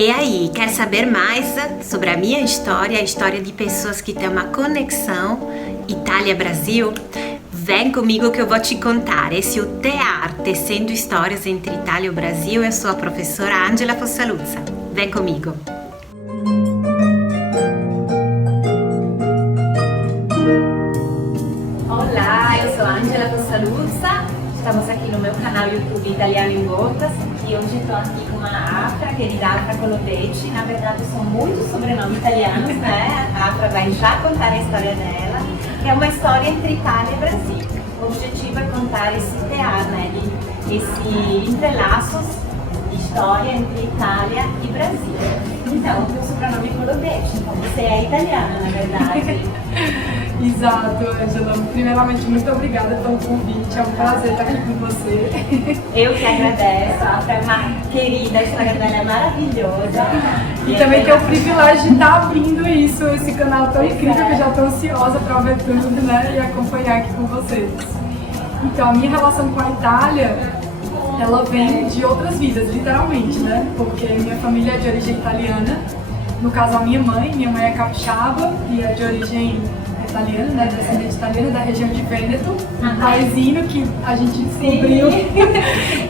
E aí, quer saber mais sobre a minha história, a história de pessoas que têm uma conexão Itália-Brasil? Vem comigo que eu vou te contar. Esse é o TEAR, Tecendo Histórias entre Itália e o Brasil. Eu sou a professora Angela Fossaluzza. Vem comigo. Olá, eu sou a Angela Fossaluzza. Estamos aqui no meu canal YouTube Italiano em Gotas e hoje estou aqui com a Afra, querida Afra Colodetti. Na verdade são muitos sobrenomes italianos, né? A Afra vai já contar a história dela, que é uma história entre Itália e Brasil. O objetivo é contar esse tear, né? Esse entrelaços de história entre Itália e Brasil. Então, o meu sobrenome é Colodetti, então você é italiana, na verdade. Exato, Angela. Primeiramente, muito obrigada pelo convite. É um prazer estar aqui com você. Eu que agradeço. A Afra é uma querida, a história dela é maravilhosa. E também ter o privilégio de estar abrindo esse canal tão incrível que eu já estou ansiosa para ver tudo, né? E acompanhar aqui com vocês. Então, a minha relação com a Itália, ela vem de outras vidas, literalmente, né? Porque minha família é de origem italiana. No caso, a minha mãe é capixaba e é de origem italiana, né, descendente italiana da região de Vêneto, um paizinho que a gente descobriu.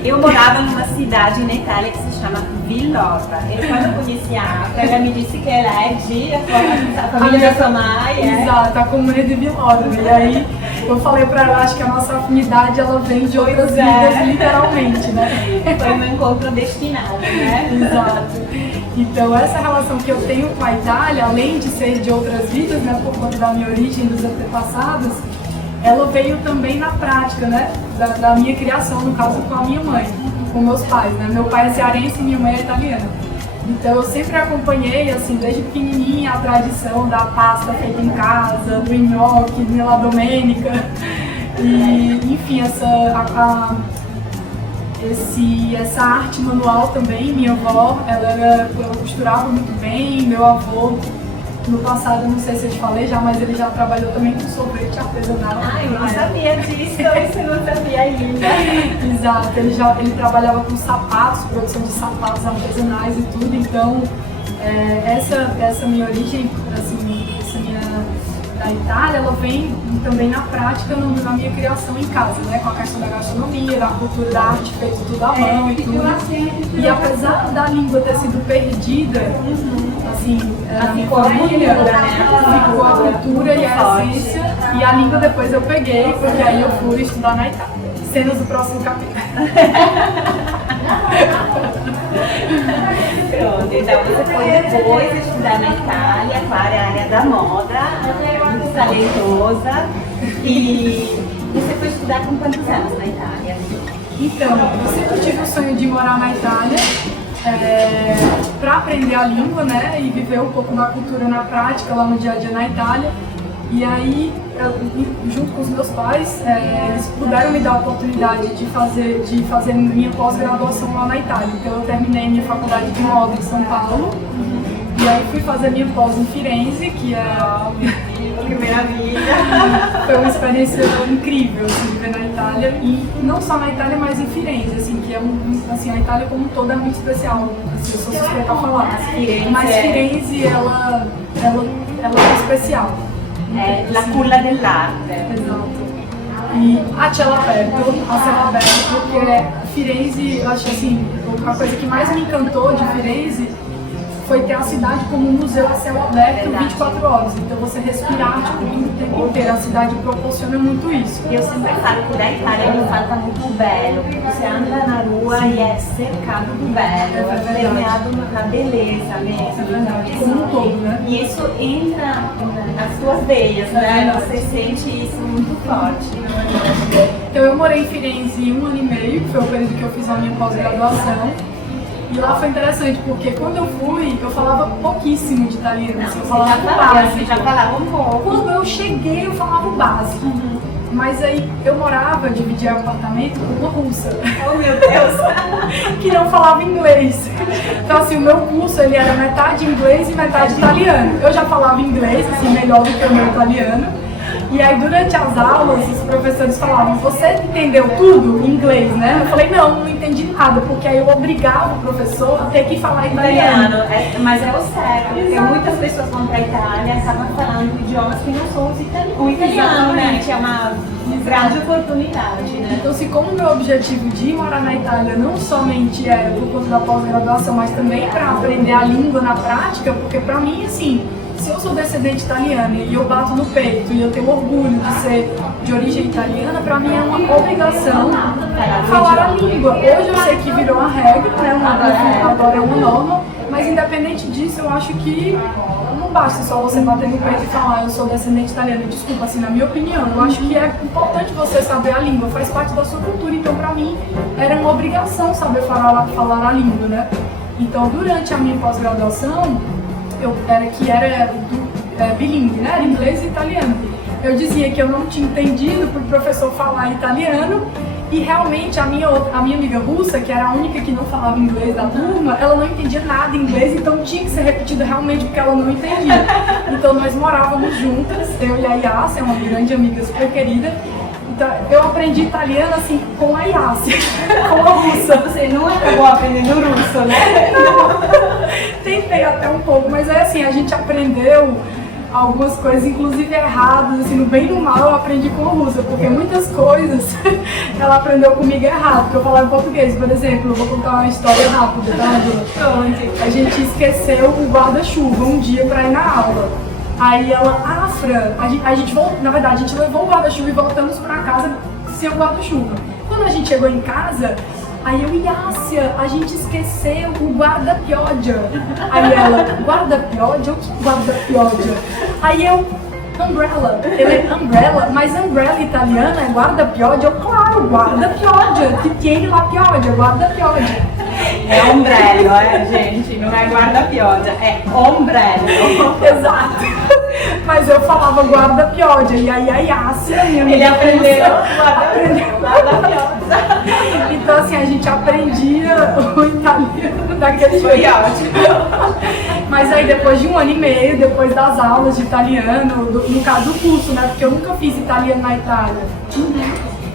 Eu morava numa cidade na Itália que se chama Villorba. Quando eu conheci a Afra, ela me disse que ela é de a família da sua mãe. Exato, a comuna de Villorba. E aí eu falei pra ela, acho que a nossa afinidade ela vem de outras vidas, literalmente, né? Foi um encontro destinado, né? Exato. Então essa relação que eu tenho com a Itália, além de ser de outras vidas, né, por conta da minha origem, dos antepassados, ela veio também na prática, né, da minha criação, no caso com a minha mãe, com meus pais, né? Meu pai é cearense e minha mãe é italiana. Então eu sempre acompanhei, assim, desde pequenininha, a tradição da pasta feita em casa, do nhoque, nella domenica, e enfim, essa arte manual também. Minha avó, ela costurava muito bem, meu avô, no passado, não sei se eu te falei já, mas ele já trabalhou também com sorvete artesanal. Eu não sabia disso, isso eu não sabia ainda. Exato, ele trabalhava com sapatos, produção de sapatos artesanais e tudo, então essa minha origem, assim, da Itália, ela vem também na prática na minha criação em casa, né? Com a questão da gastronomia, da cultura da arte feita tudo à mão e tudo. E apesar da língua ter sido perdida, assim, ficou a cultura, né? Ficou a cultura e a essência, e a língua depois eu peguei, porque aí eu fui estudar na Itália. Cenas do próximo capítulo. Pronto, então você foi depois estudar na Itália para a área da moda, muito talentosa, e você foi estudar com quantos anos na Itália? Então, eu sempre tive o sonho de morar na Itália, para aprender a língua, né, e viver um pouco da cultura na prática, lá no dia a dia na Itália. E aí, junto com os meus pais, eles puderam me dar a oportunidade de fazer minha pós-graduação lá na Itália. Então eu terminei minha faculdade de moda em São Paulo, e aí fui fazer minha pós em Firenze, que Que maravilha! foi uma experiência incrível, assim, viver na Itália, e não só na Itália, mas em Firenze, assim, que a Itália como um todo é muito especial, assim, eu sou suspeita a falar. Mas Firenze, ela é especial. La culla dell'arte. Exato. E a céu aberto, porque Firenze, eu acho assim, a coisa que mais me encantou de Firenze foi ter a cidade como um museu a céu aberto 24 horas. Então você respirar o tempo inteiro, a cidade proporciona muito isso. Eu sempre falo que da Itália me falta muito belo, porque você anda na rua e é cercado do belo, é permeado na beleza mesmo. Como um todo, né? E isso entra nas suas veias, né? Você sente isso muito forte. Então eu morei em Firenze 1 ano e meio, que foi o período que eu fiz a minha pós-graduação. E lá foi interessante, porque quando eu fui, eu falava pouquíssimo de italiano, assim, eu falava o básico. Já falava um pouco. Quando eu cheguei, eu falava o básico. Mas aí eu dividia apartamento com uma russa. Oh meu Deus! Que não falava inglês. Então assim, o meu curso ele era metade inglês e metade italiano. Eu já falava inglês, assim, melhor do que o meu italiano. E aí, durante as aulas, os professores falavam, você entendeu tudo em inglês, né? Eu falei, não entendi nada, porque aí eu obrigava o professor a ter que falar italiano. Mas é o certo, porque muitas pessoas vão para a Itália e acabam falando idiomas que não são o italiano, né? Que é uma grande oportunidade, né? Então, se como o meu objetivo de morar na Itália não somente é por conta da pós-graduação, mas também para aprender a língua na prática, porque para mim, assim, se eu sou descendente italiana e eu bato no peito e eu tenho orgulho de ser de origem italiana, para mim é uma obrigação falar a língua. Hoje eu sei que virou uma regra, né? Agora é uma norma, mas independente disso, eu acho que não basta só você bater no peito e falar eu sou descendente italiana. Desculpa, assim, na minha opinião, eu acho que é importante você saber a língua, faz parte da sua cultura, então para mim era uma obrigação saber falar a língua, né? Então, durante a minha pós-graduação, eu era bilíngue, né? Era inglês e italiano. Eu dizia que eu não tinha entendido por professor falar italiano e realmente a minha amiga russa, que era a única que não falava inglês da turma, ela não entendia nada em inglês, então tinha que ser repetido realmente porque ela não entendia. Então nós morávamos juntas, eu e a Yassia, uma grande amiga super querida. Então eu aprendi italiano assim com a Yassia, com a russa. Você não acabou aprendendo russo, né? Não, tentei até um pouco, mas é assim, a gente aprendeu algumas coisas, inclusive erradas, assim, no bem e no mal eu aprendi com a russa, porque muitas coisas ela aprendeu comigo errado, porque eu falava em português. Por exemplo, eu vou contar uma história rápida, tá, Angela? A gente esqueceu o guarda-chuva um dia pra ir na aula. Aí ela, Fran, a gente na verdade, a gente levou o guarda-chuva e voltamos pra casa sem o guarda-chuva. Quando a gente chegou em casa, aí eu e Yassia, a gente esqueceu o guarda-pioggia. Aí ela, guarda-pioggia? O que é guarda-pioggia? Aí eu, umbrella. Ele é umbrella, mas umbrella italiana é guarda-pioggia? Eu, claro, guarda-pioggia. Que tiene la pioggia, guarda-pioggia. É ombrello, gente, não é guarda-pioggia, é ombrello. Exato. Mas eu falava guarda-pioggia, e aí a Yassia, minha amiga, ele aprendeu guarda-pioggia. Então assim, a gente aprendia o italiano daquele jeito. Foi ótimo. Mas aí depois de 1 ano e meio, depois das aulas de italiano, no caso do curso, né, porque eu nunca fiz italiano na Itália,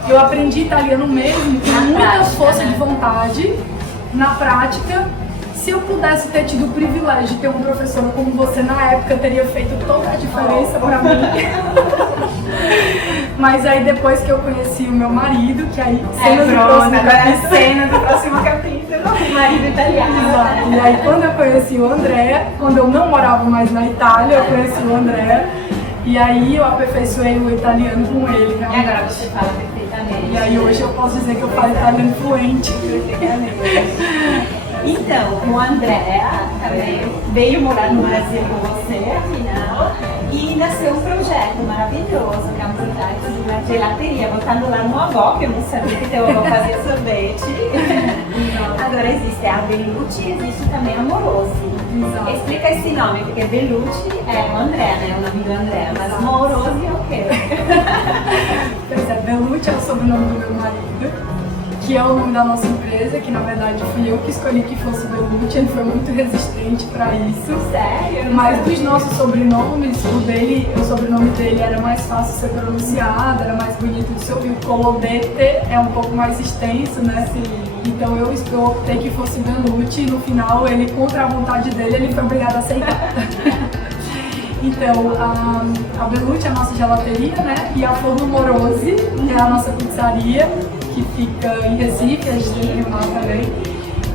eu aprendi italiano mesmo com muita força de vontade, na prática. Se eu pudesse ter tido o privilégio de ter uma professora como você na época, teria feito toda a diferença pra mim. Mas aí depois que eu conheci o meu marido, que aí cena do próximo capítulo, marido italiano. Exato. E aí quando eu conheci o André, quando eu não morava mais na Itália, eu conheci o André. E aí eu aperfeiçoei o italiano com ele, realmente. E agora você fala perfeitamente. E aí hoje eu posso dizer que eu falo italiano fluente. Então, o André também veio morar no Brasil com você, afinal, e nasceu um projeto maravilhoso, que é um projeto de uma gelateria, voltando lá no avó, que eu não sabia que teu avô fazia sorvete. Agora existe a Vellucci e existe também a Morosi. Explica esse nome, porque Vellucci é o André, né? O nome do André, mas Morosi é o quê? Pois é, Vellucci é o sobrenome do meu marido, que é o nome da nossa empresa, que na verdade fui eu que escolhi que fosse Vellucci, ele foi muito resistente para isso. Sério? Mas dos nossos sobrenomes, o sobrenome dele era mais fácil de ser pronunciado, era mais bonito de se ouvir. O Colodete é um pouco mais extenso, né? Sim. Então eu optei que fosse Vellucci e no final, ele, contra a vontade dele, ele foi obrigado a aceitar. Então, a Vellucci é a nossa gelateria, né? E a Forno Morosi é a nossa pizzaria, que fica em Recife, a gente tem que Rio também.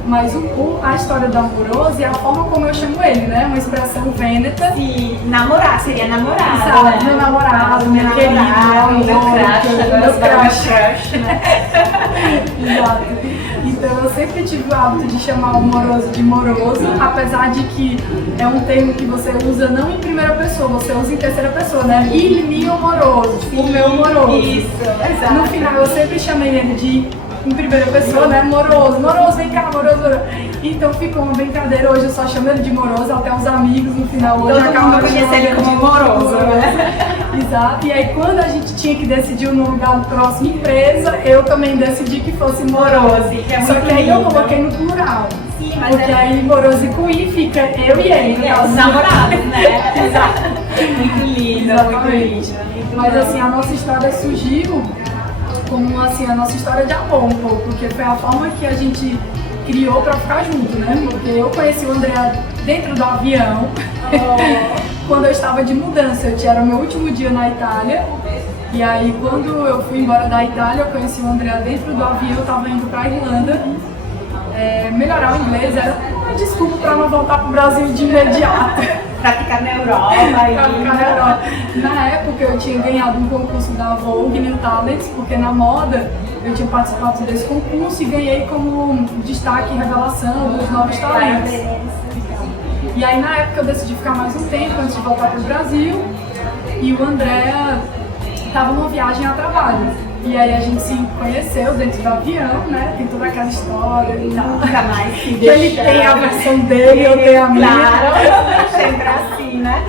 Mas a história da Morosi é a forma como eu chamo ele, né? Uma expressão vêneta. Sim, namorar, seria namorado. Exato, né? meu namorado, meu querido, meu crush, né? Exato. Então eu sempre tive o hábito de chamar o moroso de moroso, apesar de que é um termo que você usa não em primeira pessoa, você usa em terceira pessoa, né? Il mio moroso, o meu moroso. Isso, exato. No final eu sempre chamei ele de em primeira pessoa, né? Moroso, vem cá, moroso. Então ficou uma brincadeira, hoje eu só chamo ele de moroso, até os amigos no final hoje acabam conhecendo ele como moroso, né? Exato, e aí quando a gente tinha que decidir o nome da próxima empresa, eu também decidi que fosse Morosi, que é só muito que aí lindo. eu coloquei no plural. Sim, mas porque aí Morosi com I fica eu e ele. Os namorados, né? Exato. Muito lindo, Exatamente. muito lindo. Mas assim, a nossa história surgiu como assim, a nossa história de amor um pouco, porque foi a forma que a gente criou pra ficar junto, né? Porque eu conheci o André dentro do avião, quando eu estava de mudança. Era o meu último dia na Itália. E aí, quando eu fui embora da Itália, eu conheci o André dentro do avião, eu estava indo pra Irlanda. Melhorar o inglês era uma desculpa para não voltar pro Brasil de imediato. Pra ficar na Europa. Na época eu tinha ganhado um concurso da Vogue New Talents, porque na moda eu tinha participado desse concurso e ganhei como destaque e revelação dos novos talentos. E aí na época eu decidi ficar mais um tempo antes de voltar pro Brasil, e o André estava numa viagem a trabalho. E aí a gente se conheceu dentro do avião, né? Tem toda aquela história e tal. Nunca mais se que ele tem a versão dele, eu tenho a minha. Claro, sempre assim, né?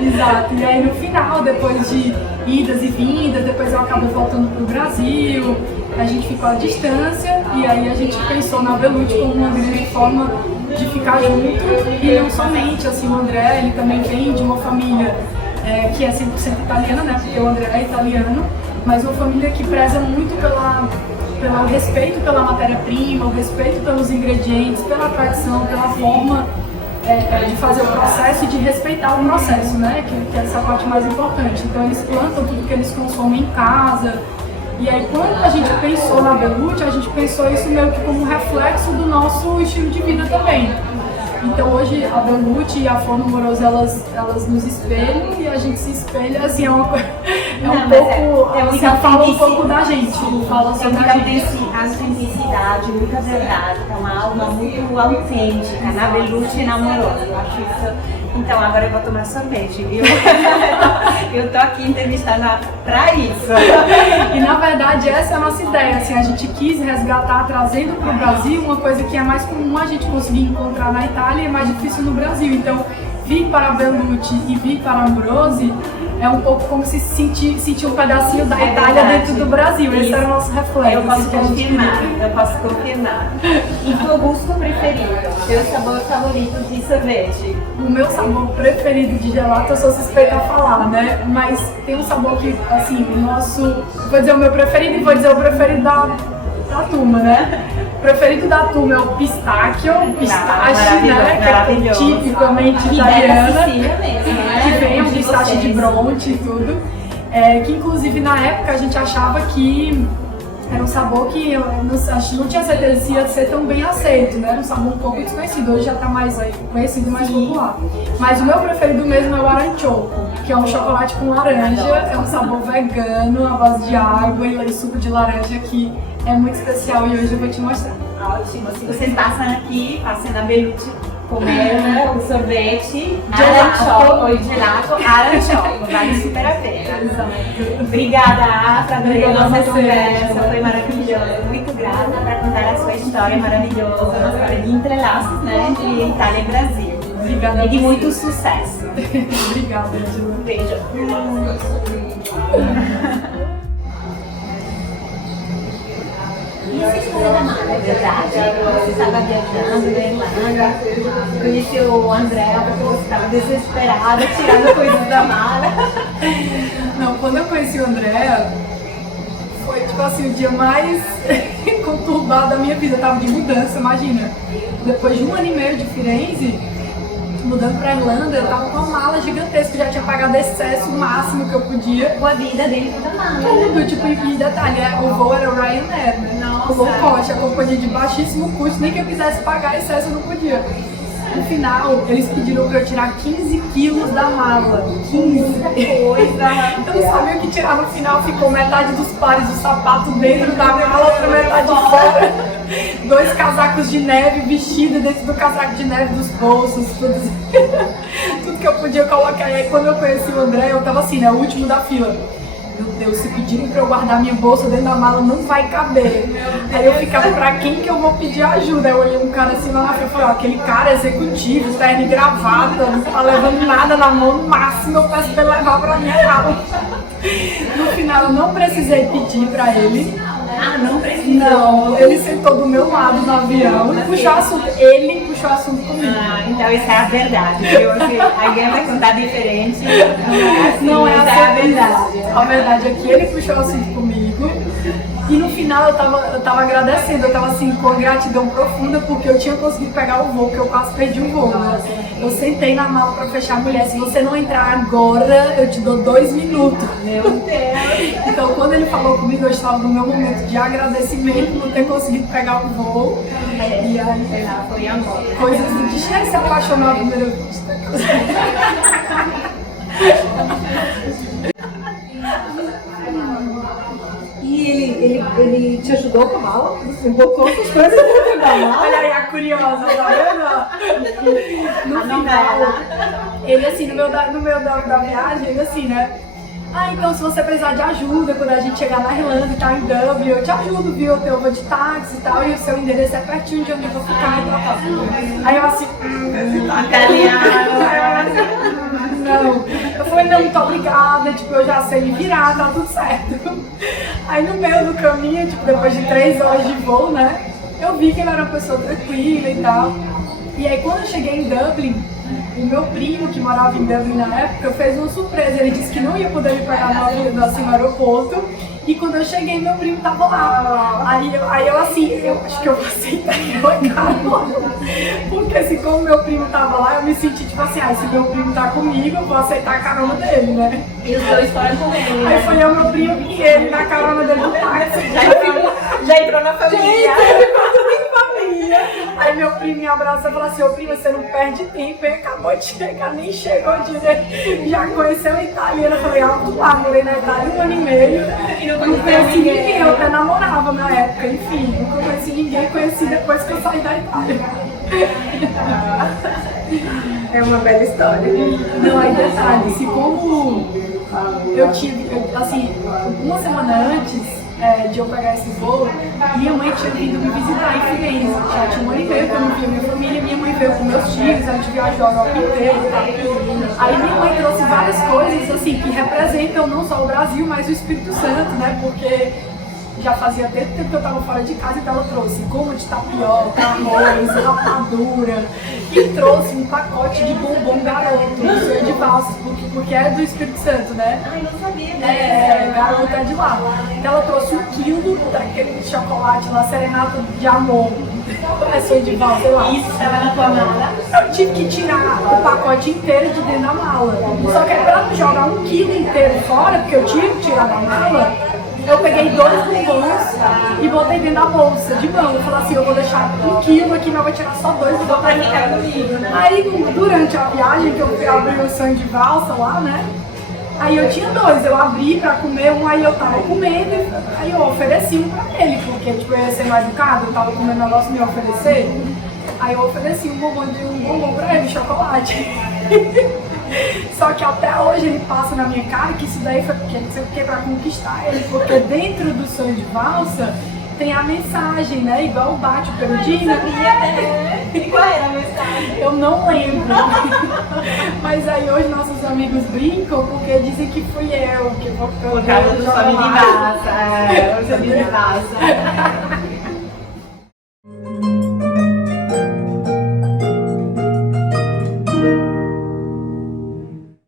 Exato. E aí no final, depois de idas e vindas, depois eu acabei voltando pro Brasil, a gente ficou à distância e aí a gente pensou na Velute como uma grande forma de ficar junto. E não somente, assim, o André, ele também vem de uma família que é 100% italiana, né? Porque o André é italiano. Mas uma família que preza muito pelo respeito pela matéria-prima, o respeito pelos ingredientes, pela tradição, pela forma de fazer o processo e de respeitar o processo, né? Que é essa parte mais importante. Então eles plantam tudo que eles consomem em casa. E aí quando a gente pensou na Velute, a gente pensou isso meio que como um reflexo do nosso estilo de vida também. Então hoje a Velute e a Forno Amoroso, elas nos espelham e a gente se espelha, assim, fala um pouco da gente, fala sobre a gente. Autenticidade, muita verdade, é uma alma muito autêntica, na Velute e na Amoroso, eu acho isso. Então agora eu vou tomar sorvete, viu? Eu tô aqui entrevistando pra isso. E na verdade essa é a nossa ideia, assim, a gente quis resgatar, trazendo pro Brasil uma coisa que é mais comum a gente conseguir encontrar na Itália e é mais difícil no Brasil. Então vir para a Velute e vir para a Amoroso é um pouco como se sentir um pedacinho da Itália dentro do Brasil. Esse era o nosso reflexo. Eu posso confirmar. E teu gosto preferido? Teu sabor favorito de sorvete? O meu sabor preferido de gelato, eu sou suspeita a falar, né? Mas tem um sabor que, assim, vou dizer o meu preferido e vou dizer o preferido da turma, né? O preferido da turma é o pistache, né? Que é tipicamente italiana, que vem um pistache de Bronte e tudo. Que inclusive na época a gente achava que era um sabor que eu não tinha certeza se ia ser tão bem aceito, né? Era um sabor um pouco desconhecido, hoje já está mais conhecido e mais popular. Mas o meu preferido mesmo é o arancione, que é um chocolate com laranja, é um sabor vegano, à base de água e suco de laranja, que é muito especial e hoje eu vou te mostrar. Ótimo, se vocês passam aqui, passem na Velute, comer o sorvete, gelato, arancione, vale super a pena. Obrigada, Afra, adorei a nossa conversa, foi maravilhosa, muito grata para contar a sua história maravilhosa, uma história de entrelaços, né, entre Itália e Brasil. Obrigada. E de muito sucesso. Obrigada, Angela. Um beijo. E essa história da mala, é verdade? Você estava viajando na Irlanda, conheceu o André, porque você estava desesperada, tirando coisas da mala. Não, quando eu conheci o André, foi tipo assim, o dia mais conturbado da minha vida. Eu tava de mudança, imagina. Depois de 1 ano e meio de Firenze, mudando pra Irlanda, eu tava com uma mala gigantesca, eu já tinha pagado excesso máximo que eu podia. Com a vida dentro da mala. Tudo, tipo, e detalhe, o voo era o Ryanair, né? O low cost, a companhia de baixíssimo custo, nem que eu quisesse pagar excesso eu não podia. No final, eles pediram pra eu tirar 15 quilos da mala. 15 coisa. Eu não sabia o que tirar. No final, ficou metade dos pares do sapato dentro da mala, outra metade fora. 2 casacos de neve vestidos dentro do casaco de neve dos bolsos. Tudo que eu podia colocar. E aí, quando eu conheci o André, eu tava assim, né? O último da fila. Meu Deus, se pedirem pra eu guardar minha bolsa dentro da mala, não vai caber. Aí eu ficava, pra quem que eu vou pedir ajuda? Aí eu olhei um cara assim lá na frente e falei, ó, aquele cara executivo, terno e gravata, não tá levando nada na mão, no máximo eu peço pra ele levar pra minha mala. No final eu não precisei pedir pra ele. Ah, não precisa. Não, ele sentou do meu lado no avião e puxou assunto. Ele puxou assunto comigo. Então isso é a verdade, viu? Se alguém vai contar diferente, Não é isso a a verdade. A verdade é que ele puxou o assunto comigo. E no final eu tava agradecendo, eu tava assim, com gratidão profunda, porque eu tinha conseguido pegar o voo, que eu quase perdi o voo, né? Eu sentei na mala pra fechar a mulher, se você não entrar agora, eu te dou 2 minutos. Meu Deus! Então quando ele falou comigo, eu estava no meu momento de agradecimento por ter conseguido pegar o voo. E aí, Sei lá, foi amor. coisas do destino, se apaixonou à primeira vista. E ele te ajudou com a mala? Você botou essas coisas dentro da mala? Olha aí a curiosa, tá vendo? No final, ele assim, no meio da viagem, ele assim, né? Ah, então se você precisar de ajuda quando a gente chegar na Irlanda e tal, em Dublin, eu te ajudo, viu? Eu vou de táxi e tal, e o seu endereço é pertinho de onde eu vou ficar e tal. Aí eu assim, não. Eu falei, não, muito obrigada, tipo, eu já sei me virar, tá tudo certo. Aí no meio do caminho, tipo, depois de 3 horas de voo, né, eu vi que ele era uma pessoa tranquila e tal. E aí quando eu cheguei em Dublin, o meu primo, que morava em Dublin na época, fez uma surpresa. Ele disse que não ia poder me pegar no aeroporto. E quando eu cheguei, meu primo tava lá. Aí eu assim, eu acho que eu vou aceitar o carona. Porque assim, como meu primo tava lá, eu me senti tipo assim, se meu primo tá comigo, eu vou aceitar a carona dele, né? E os dois foram com ele. Aí foi eu, meu primo e ele na carona dele do táxi. Já entrou na família. Aí meu primo me abraçou e falou assim, ô prima, você não perde tempo, ele acabou de chegar, nem chegou direito, já conheceu a italiana. Eu falei, alto lá, morei na Itália 1 ano e meio, e não conheci ninguém, eu até namorava na época, enfim, nunca conheci ninguém, conheci depois que eu saí da Itália. É uma bela história. Não, aí detalhe, se como eu tive, assim, uma semana antes de eu pegar esse voo, minha mãe tinha vindo me visitar em Firenze. Já tinha 1 ano e meio que eu não via minha família, minha mãe veio com meus tios, a gente viajou a Europa inteira e tal. Aí minha mãe trouxe várias coisas assim que representam não só o Brasil, mas o Espírito Santo, né? Porque já fazia tanto tempo que eu estava fora de casa, então ela trouxe goma de tapioca, arroz, rapadura, e trouxe um pacote de bombom garoto, cheio de valsas, porque é do Espírito Santo, né? Ai, não sabia. Garoto é de lá. Então ela trouxe 1 quilo daquele chocolate lá, serenata de amor. É cheio de valsa, sei lá. Isso estava na tua mala. Eu tive que tirar o pacote inteiro de dentro da mala. Só que pra não jogar 1 quilo inteiro fora, porque eu tive que tirar da mala, eu peguei 2 bombons e botei dentro da bolsa de mão. Eu falei assim, eu vou deixar 1 quilo aqui, mas eu vou tirar só 2 Só pra ficar comigo, né? Aí durante a viagem, que eu fui abrir o sonho de valsa lá, né? Aí eu tinha 2, eu abri pra comer um, aí eu tava comendo, aí eu ofereci um pra ele, porque tipo, eu ia ser mais educado, eu tava comendo um negócio me oferecer. Aí eu ofereci um bombom pra ele, chocolate. Só que até hoje ele passa na minha cara que isso daí foi porque não sei o que pra conquistar ele, porque dentro do sonho de valsa tem a mensagem, né? Igual o Bate Perudinho. E qual era a mensagem? Eu não lembro. Mas aí hoje nossos amigos brincam porque dizem que fui eu que vou Por causa do some de valsa. O some de valsa.